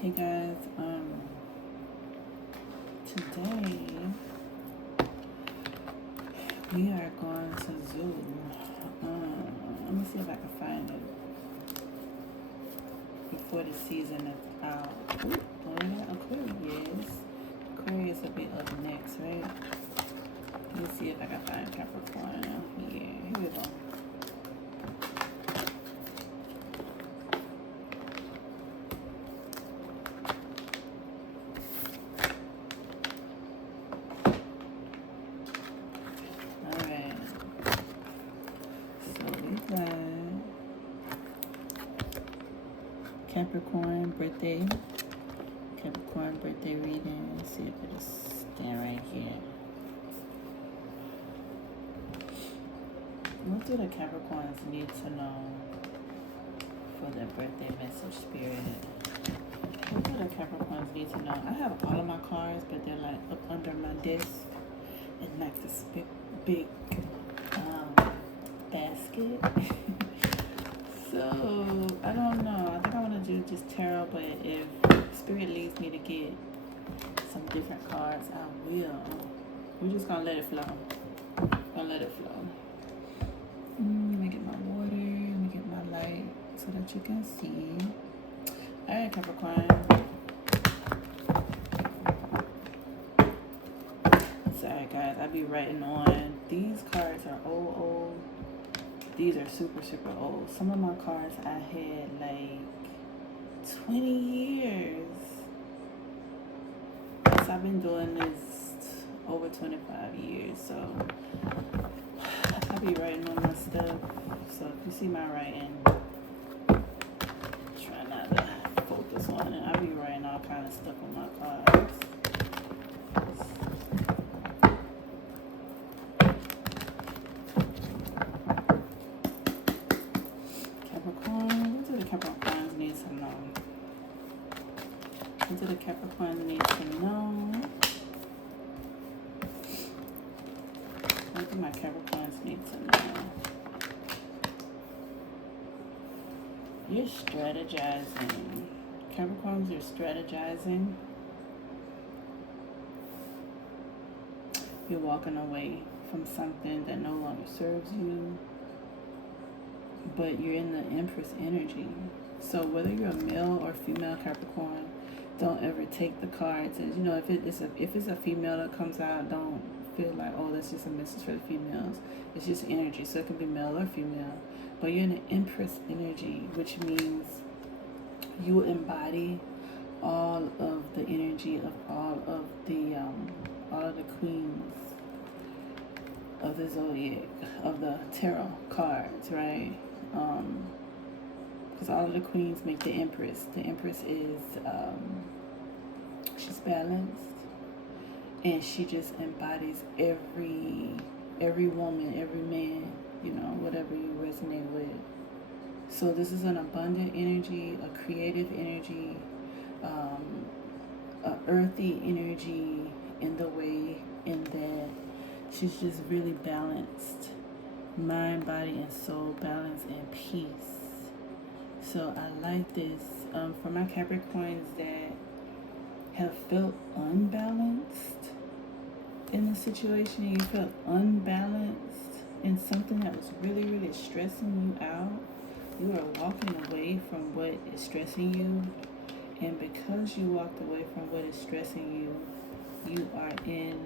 Hey guys, today we are going to zoo. Let me see if I can find it before the season is out. Ooh, oh yeah, Aquarius. Aquarius will be up next, right? Let me see if I can find Capricorn. Yeah, here we go. Capricorn birthday reading. Let's see if it'll stand right here. What do the Capricorns need to know for their birthday message, spirit? What do the Capricorns need to know? I have all of my cards, but they're like up under my desk in like this big basket. So, I don't know. I think I want to do just tarot, but if spirit leads me to get some different cards, I will. We're just going to let it flow. Gonna let it flow. Let me get my water. Let me get my light so that you can see. Alright, Capricorn. Sorry, guys. I be writing on. These cards are old. These are super old. Some of my cards I had like 20 years. So I've been doing this over 25 years. So I be writing on my stuff. So if you see my writing, try not to focus on it. I be writing all kind of stuff on my cards. What do the Capricorns need to know? What do my Capricorns need to know? You're strategizing. Capricorns, you're strategizing. You're walking away from something that no longer serves you. But you're in the Empress energy. So whether you're a male or female Capricorn, don't ever take the cards as, if it's a female that comes out, don't feel like, oh, that's just a message for the females. It's just energy, so it can be male or female. But you're in the Empress energy, which means you embody all of the energy of all of the queens of the zodiac, of the tarot cards, right? Because all of the queens make the Empress. The Empress is, she's balanced, and she just embodies every woman, every man, whatever you resonate with. So this is an abundant energy, a creative energy, a earthy energy in that she's just really balanced, mind, body, and soul, balance and peace. So I like this. For my Capricorns that have felt unbalanced in the situation, you felt unbalanced in something that was really stressing you out, you are walking away from what is stressing you. And because you walked away from what is stressing you, you are in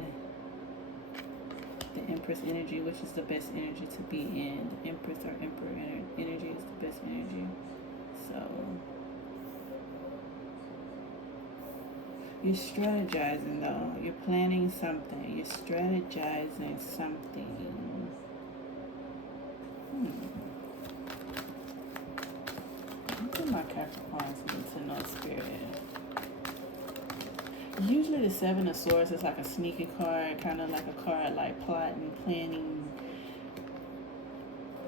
the Empress energy, which is the best energy to be in. The Empress or Emperor energy is the best energy. So you're strategizing though. You're planning something. You're strategizing something. What do my Capricorns need to know, spirit? Usually the Seven of Swords is like a sneaky card, kind of like a card like plotting, planning.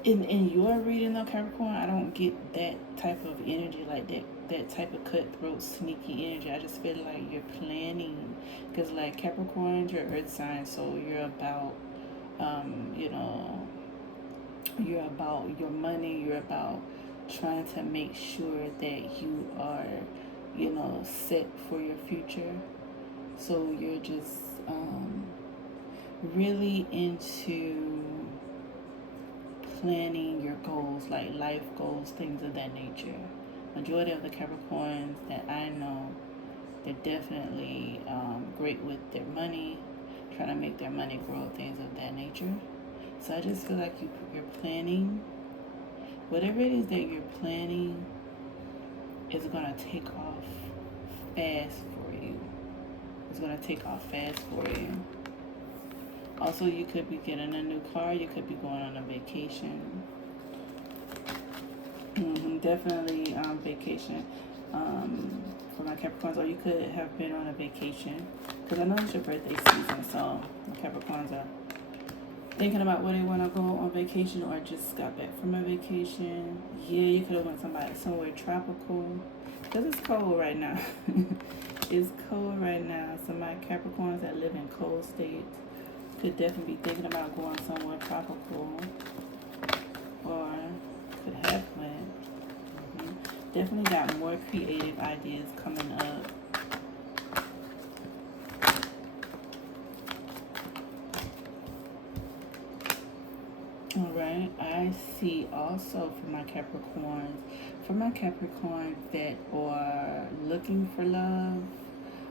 In your reading though, Capricorn, I don't get that type of energy, like that type of cutthroat, sneaky energy. I just feel like you're planning, because like Capricorn, you're earth sign, so you're about, you're about your money. You're about trying to make sure that you are set for your future. So you're just really into planning your goals, like life goals, things of that nature. Majority of the Capricorns that I know, they're definitely great with their money, trying to make their money grow, things of that nature. So I just feel like you're planning. Whatever it is that you're planning is going to take off fast for you. It's going to take off fast for you. Also, you could be getting a new car. You could be going on a vacation. Definitely vacation for my Capricorns. Or you could have been on a vacation. Because I know it's your birthday season. So my Capricorns are thinking about where they want to go on vacation, or just got back from a vacation. Yeah, you could have went somewhere tropical. Because it's cold right now. It's cold right now. So my Capricorns that live in cold states could definitely be thinking about going somewhere tropical, or could have went. Definitely got more creative ideas coming up. Alright, I see also for my Capricorns that are looking for love,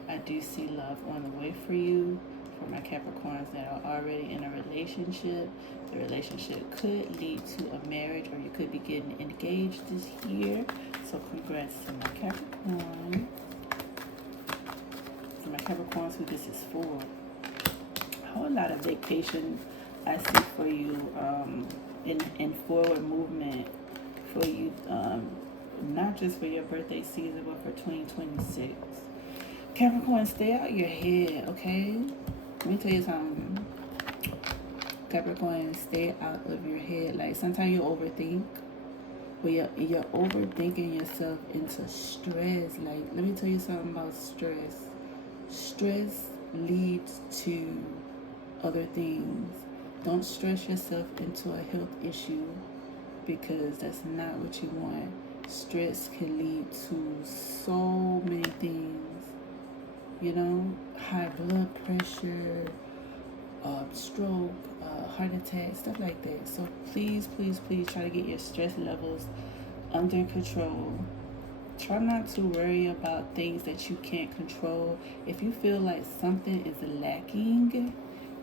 I do see love on the way for you. For my Capricorns that are already in a relationship, the relationship could lead to a marriage, or you could be getting engaged this year. So congrats to my Capricorn. For my Capricorns who this is for, a whole lot of vacation I see for you, in forward movement for you, not just for your birthday season, but for 2026. Capricorn, stay out your head, okay? Let me tell you something. Capricorn, stay out of your head. Like, sometimes you overthink. But you're overthinking yourself into stress. Like, let me tell you something about stress. Stress leads to other things. Don't stress yourself into a health issue, because that's not what you want. Stress can lead to so many things. High blood pressure, stroke, heart attack, stuff like that. So please, please, please try to get your stress levels under control. Try not to worry about things that you can't control. If you feel like something is lacking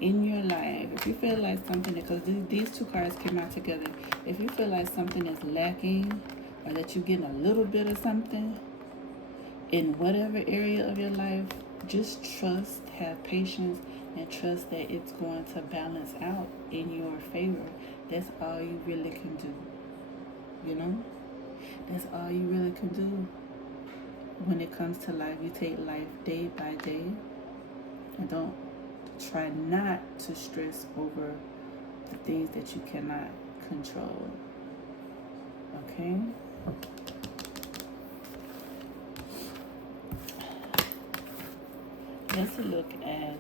in your life, if you feel like something, because these two cards came out together, if you feel like something is lacking, or that you're getting a little bit of something in whatever area of your life, just trust, have patience, and trust that it's going to balance out in your favor. That's all you really can do. That's all you really can do. When it comes to life, you take life day by day, and try not to stress over the things that you cannot control. Okay? Let's look at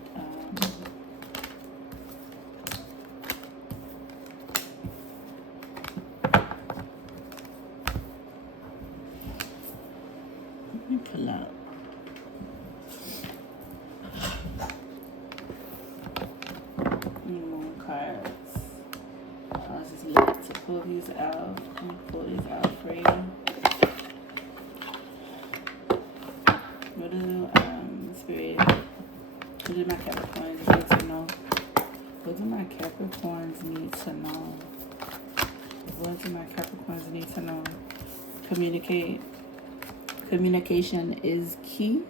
let me pull out moon cards. I'll just like to pull these out. Pull these out for you. What do Spirit? What do my Capricorns need to know? What do my Capricorns need to know? What do my Capricorns need to know? Communicate. Communication is key.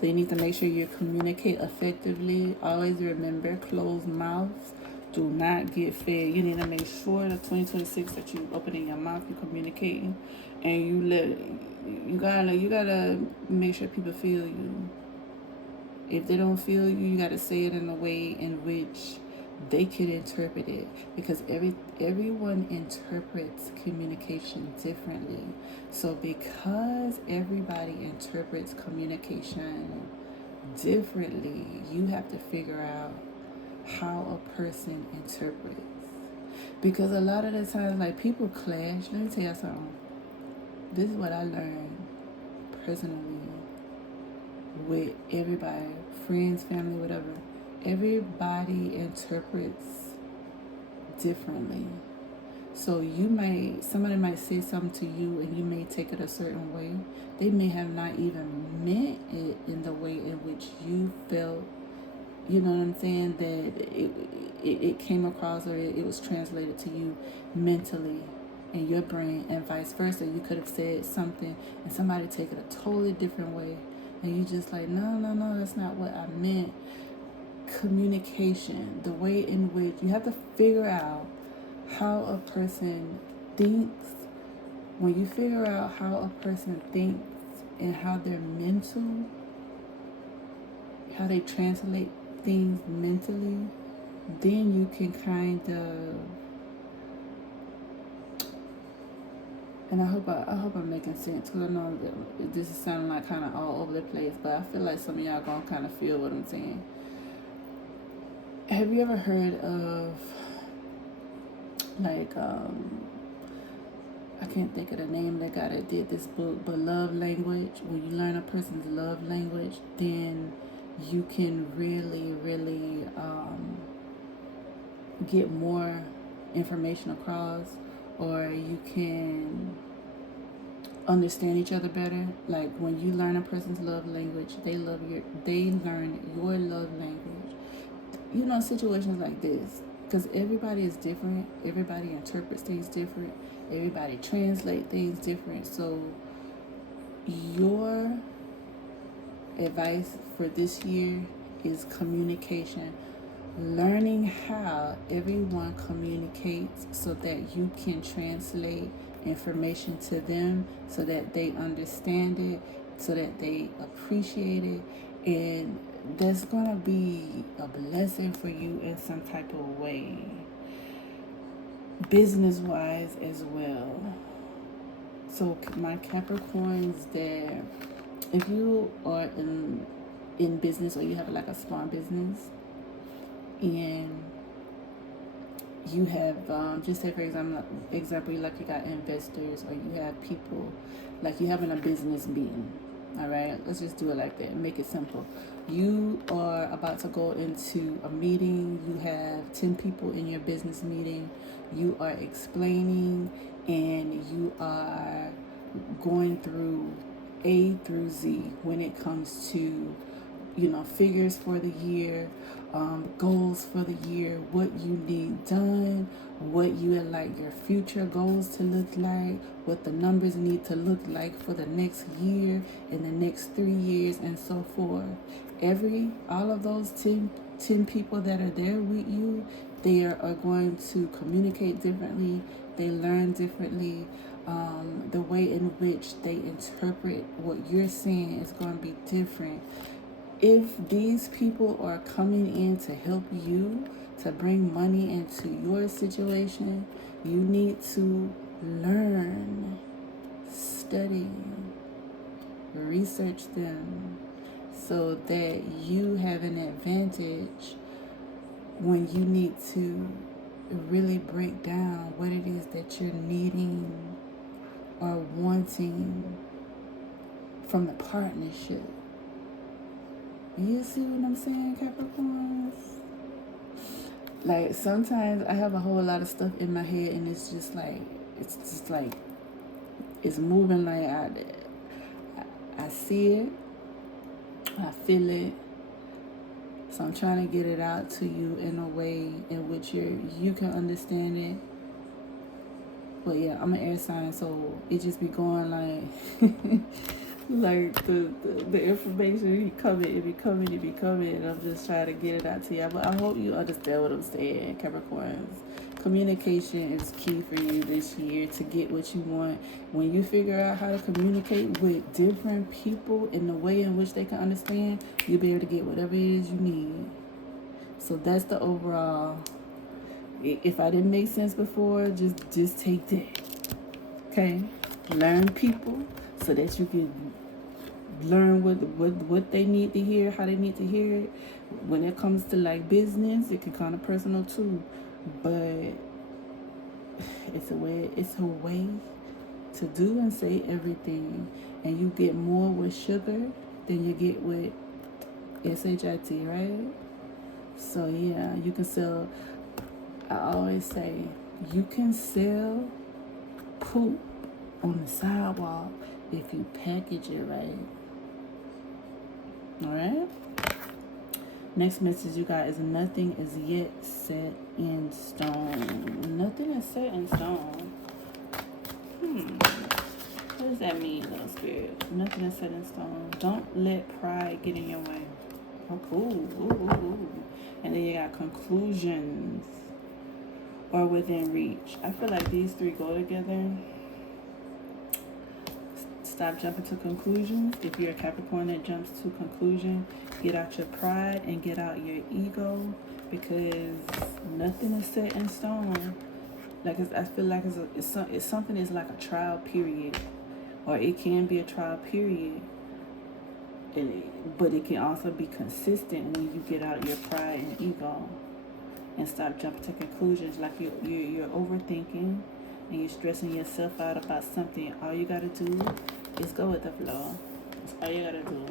So you need to make sure you communicate effectively. Always remember, closed mouths do not get fed. You need to make sure that 2026 that you opening your mouth, you communicating, and you gotta make sure people feel you. If they don't feel you, you gotta say it in a way in which they can interpret it, because everyone interprets communication differently. So because everybody interprets communication differently, you have to figure out how a person interprets. Because a lot of the times, like, people clash. Let me tell you something. This is what I learned personally with everybody, friends, family, whatever. Everybody interprets differently. So somebody might say something to you and you may take it a certain way. They may have not even meant it in the way in which you felt, you know what I'm saying, that it came across, or it was translated to you mentally in your brain, and vice versa. You could have said something and somebody take it a totally different way, and you just like, no, that's not what I meant. Communication, the way in which you have to figure out how a person thinks. When you figure out how a person thinks and how they're mental, how they translate things mentally, then you can kind of, and I hope I'm making sense, because I know that this is sounding like kind of all over the place, but I feel like some of y'all gonna kind of feel what I'm saying. Have you ever heard of, like, I can't think of the name of the guy that did this book, but love language. When you learn a person's love language, then you can really, really get more information across, or you can understand each other better. Like, when you learn a person's love language, they learn your love language. You know, situations like this, because everybody is different, everybody interprets things different, everybody translates things different. So your advice for this year is communication. Learning how everyone communicates so that you can translate information to them, so that they understand it, so that they appreciate it, and that's going to be a blessing for you in some type of way, business-wise as well. So my Capricorns, there, if you are in business, or you have like a small business, and you have just say for example, like you got investors, or you have people, like you having a business meeting. All right, let's just do it like that and make it simple. You are about to go into a meeting. You have 10 people in your business meeting. You are explaining, and you are going through A through Z when it comes to, you know, figures for the year, goals for the year, what you need done, what you would like your future goals to look like, what the numbers need to look like for the next year and the next 3 years, and so forth. All of those 10 people that are there with you, they are going to communicate differently. They learn differently. The way in which they interpret what you're saying is going to be different. If these people are coming in to help you, to bring money into your situation, you need to learn, study, research them, so that you have an advantage when you need to really break down what it is that you're needing or wanting from the partnership. You see what I'm saying, Capricorns? Like, sometimes I have a whole lot of stuff in my head, and it's just like it's moving. Like, I see it, I feel it. So I'm trying to get it out to you in a way in which you can understand it. But yeah, I'm an air sign, so it just be going like like the information it be coming, and I'm just trying to get it out to you. But I hope you understand what I'm saying, Capricorns. Communication is key for you this year to get what you want. When you figure out how to communicate with different people in the way in which they can understand, you'll be able to get whatever it is you need. So that's the overall. If I didn't make sense before, just take that. Okay? Learn people so that you can learn what they need to hear, how they need to hear it. When it comes to like business, it can kind of personal too, but it's a way to do and say everything. And you get more with sugar than you get with SHIT, right? So yeah, you can sell, I always say, you can sell poop on the sidewalk if you package it right. Alright? Next message you got is nothing is yet set in stone. Nothing is set in stone. What does that mean, little spirit? Nothing is set in stone. Don't let pride get in your way. Oh, cool. Ooh. And then you got conclusions or within reach. I feel like these three go together. Stop jumping to conclusions. If you're a Capricorn that jumps to conclusion, get out your pride and get out your ego, because nothing is set in stone. Like I feel like it's something is like a trial period, or it can be a trial period, but it can also be consistent when you get out your pride and ego and stop jumping to conclusions. Like you're overthinking and you're stressing yourself out about something. All you gotta do is go with the flow. That's all you gotta do.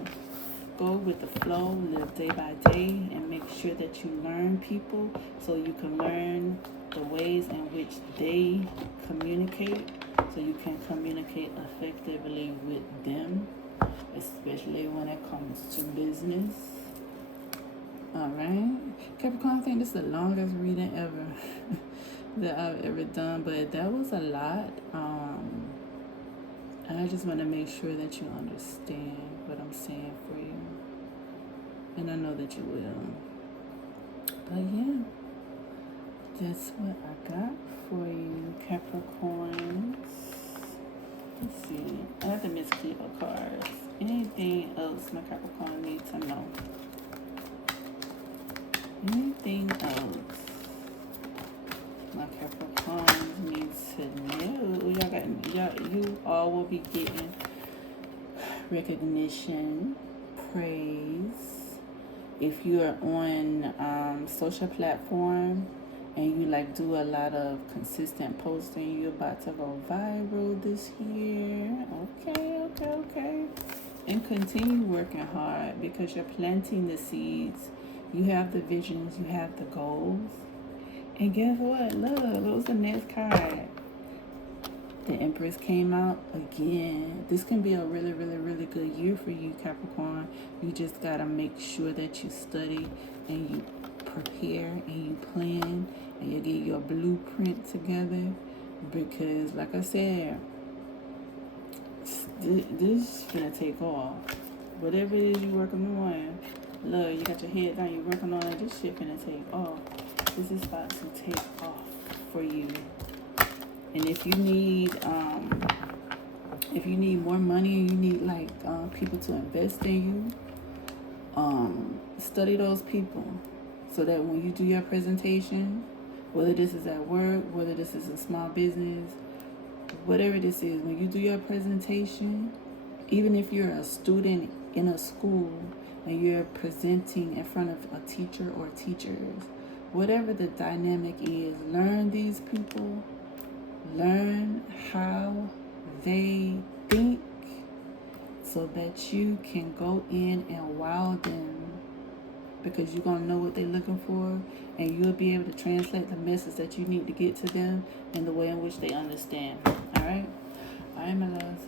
Go with the flow, live day by day, and make sure that you learn people so you can learn the ways in which they communicate, so you can communicate effectively with them, especially when it comes to business. Alright, Capricorn, I think this is the longest reading ever that I've ever done, but that was a lot. And I just want to make sure that you understand what I'm saying for you, and I know that you will. But yeah, that's what I got for you, Capricorns. Let's see. I have the Miss Cleo cards. Anything else my Capricorn needs to know? Anything else my Capricorns needs to know? You all will be getting recognition, praise. If you are on social platform and you like do a lot of consistent posting, you're about to go viral this year. Okay. And continue working hard, because you're planting the seeds. You have the visions, you have the goals. And guess what? Look, what was the next card? The Empress came out again. This can be a really, really, really good year for you, Capricorn. You just got to make sure that you study and you prepare and you plan and you get your blueprint together. Because, like I said, this is going to take off. Whatever it is you're working on, look, you got your head down, you're working on it, this shit going to take off. This is about to take off for you. And if you need more money and you need people to invest in you, study those people, so that when you do your presentation, whether this is at work, whether this is a small business, whatever this is, when you do your presentation, even if you're a student in a school and you're presenting in front of a teacher or teachers, whatever the dynamic is, learn these people, learn how they think, so that you can go in and wow them, because you're going to know what they're looking for, and you'll be able to translate the message that you need to get to them in the way in which they understand. All right, my loves.